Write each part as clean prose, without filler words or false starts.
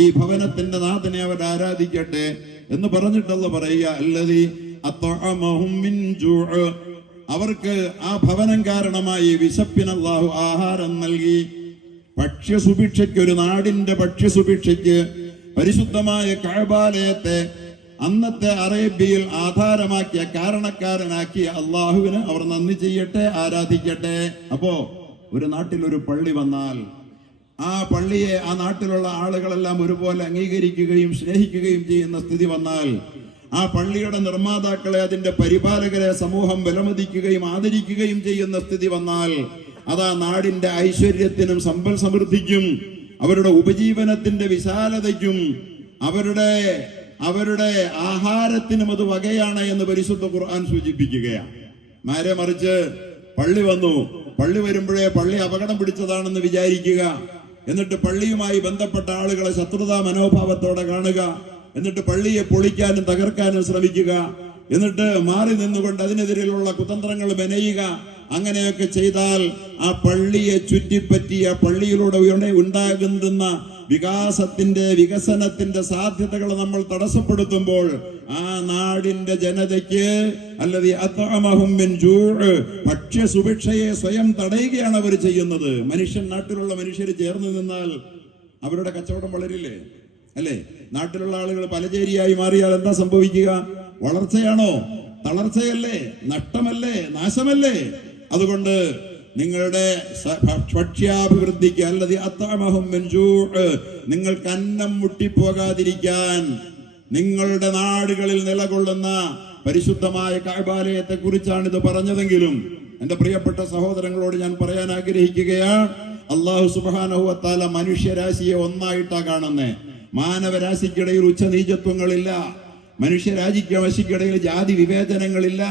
ഈ ഭവനത്തിന്റെ നാഥനെ അവർ ആരാധിക്കട്ടെ എന്ന് പറഞ്ഞിട്ടല്ല പറയുക, അല്ലദീ അത്അമഹും മിൻ ജൂഅ്, അവർക്ക് ആ ഭവനം കാരണമായി വിശപ്പിന് അല്ലാഹു ആഹാരം നൽകി. ഭക്ഷ്യസുഭിക്ഷയ്ക്ക്, ഒരു നാടിന്റെ ഭക്ഷ്യസുഭിക്ഷയ്ക്ക് പരിശുദ്ധമായ കഅബാലയത്തെ അന്നത്തെ അറേബ്യയിൽ ആധാരമാക്കിയ, കാരണക്കാരനാക്കിയ അള്ളാഹുവിന് അവർ നന്ദി ചെയ്യട്ടെ, ആരാധിക്കട്ടെ. അപ്പോ ഒരു നാട്ടിൽ ഒരു പള്ളി വന്നാൽ ആ പള്ളിയെ ആ നാട്ടിലുള്ള ആളുകളെല്ലാം ഒരുപോലെ അംഗീകരിക്കുകയും സ്നേഹിക്കുകയും ചെയ്യുന്ന സ്ഥിതി വന്നാൽ, ആ പള്ളിയുടെ നിർമ്മാതാക്കളെ, അതിന്റെ പരിപാലകരെ സമൂഹം വിലമതിക്കുകയും ആദരിക്കുകയും ചെയ്യുന്ന സ്ഥിതി വന്നാൽ, അതാ നാടിന്റെ ഐശ്വര്യത്തിനും സമ്പൽ സമൃദ്ധിക്കും അവരുടെ ഉപജീവനത്തിന്റെ വിശാലതയ്ക്കും അവരുടെ ആഹാരത്തിനും അത് വകയാണ് എന്ന് പരിശുദ്ധ ഖുർആൻ സൂചിപ്പിക്കുകയാണ്. നേരെ മറിച്ച് പള്ളി വന്നു, പള്ളി വരുമ്പോഴേ പള്ളി അപകടം പിടിച്ചതാണെന്ന് വിചാരിക്കുക, എന്നിട്ട് പള്ളിയുമായി ബന്ധപ്പെട്ട ആളുകളെ ശത്രുതാ മനോഭാവത്തോടെ കാണുക, എന്നിട്ട് പള്ളിയെ പൊളിക്കാനും തകർക്കാനും ശ്രമിക്കുക, എന്നിട്ട് മാറി നിന്നുകൊണ്ട് അതിനെതിരെയുള്ള കുതന്ത്രങ്ങൾ മെനയുക. അങ്ങനെയൊക്കെ ചെയ്താൽ ആ പള്ളിയെ ചുറ്റിപ്പറ്റി ആ പള്ളിയിലൂടെ ഉണ്ടാകുന്ന വികസനത്തിന്റെ സാധ്യതകൾ നമ്മൾ തടസ്സപ്പെടുത്തുമ്പോൾ ആ നാടിന്റെ ജനതയ്ക്ക് അല്ലദീ അത്അമഹും മിൻ ജൂഅ്, ഭക്ഷ്യസുഭിക്ഷയെ സ്വയം തടയുകയാണ് അവർ ചെയ്യുന്നത്. നാട്ടിലുള്ള മനുഷ്യർ ചേർന്ന് നിന്നാൽ അവരുടെ കച്ചവടം വളരില്ലേ? അല്ലേ? നാട്ടിലുള്ള ആളുകൾ പലചേരിയായി മാറിയാൽ എന്താ സംഭവിക്കുക? വളർച്ചയാണോ? തളർച്ചയല്ലേ? നഷ്ടമല്ലേ? നാശമല്ലേ? അതുകൊണ്ട് നിങ്ങളുടെ ഭക്ഷ്യാഭിവൃദ്ധിക്ക് അല്ലദീ അത്അമഹും മിൻ ജൂഅ്, നിങ്ങൾക്ക് അന്നം മുട്ടിപ്പോകാതിരിക്കാൻ നിങ്ങളുടെ നാടുകളിൽ നിലകൊള്ളുന്ന പരിശുദ്ധമായ കഅബാലയത്തെ കുറിച്ചാണ് ഇത് പറഞ്ഞതെങ്കിലും എന്റെ പ്രിയപ്പെട്ട സഹോദരങ്ങളോട് ഞാൻ പറയാൻ ആഗ്രഹിക്കുകയാണ്, അല്ലാഹു സുബ്ഹാനഹു വ തആല മനുഷ്യരാശിയെ ഒന്നായിട്ടാ കാണുന്നേ. മാനവരാശിക്കിടയിൽ ഉച്ചനീചത്വങ്ങളില്ല, മനുഷ്യരാശിക്കിടയിൽ ജാതി വിവേചനങ്ങളില്ല,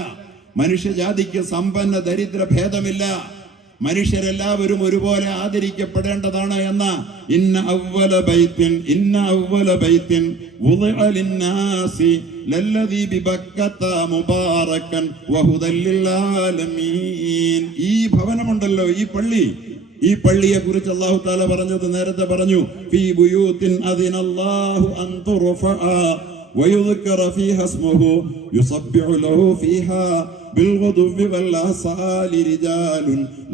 മനുഷ്യജാതിക്ക് സമ്പന്ന ദരിദ്ര ഭേദമില്ല, മനുഷ്യരെല്ലാവരും ഒരുപോലെ ആദരിക്കപ്പെടേണ്ടതാണ് എന്ന ഇന്ന അവ്വല ബൈത്തിൻ വുദിഅ ലിന്നാസി ലല്ലദീ ബിബക്കത മുബാറകൻ വഹുദൽ ലിൽആലമീൻ. ഈ ഭവനമുണ്ടല്ലോ, ഈ പള്ളിയെ കുറിച്ച് അല്ലാഹു തആല പറഞ്ഞത് നേരത്തെ പറഞ്ഞു, ഫീ ബുയൂത്തിൻ അദിനല്ലാഹു അൻ തുർഫഅ ويذكر فيها اسمه يسبح له فيها بالغدو والآصال رجال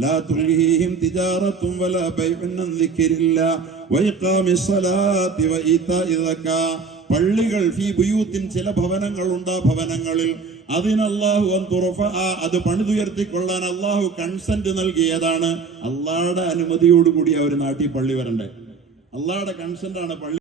لا تلهيهم تجارة ولا بيع عن ذكر الله وإقام الصلاة وإيتاء الزكاة. പള്ളികൾ ഫീ ബുയൂത്തിൻ, ചില ഭവനങ്ങളുണ്ട്, ആ ഭവനങ്ങളിൽ അതിനല്ലാഹു അൻ തുർഫഅ, അത് പണിതുയർത്തിക്കൊള്ളാൻ അല്ലാഹു കൺസെന്റ് നൽകിയതാണ്. അള്ളാഹുടെ അനുമതിയോടുകൂടി അവർ നാട്ടിൽ പള്ളി വരണ്ടേ. അള്ളാഹുടെ കൺസെന്റ് ആണ് പള്ളി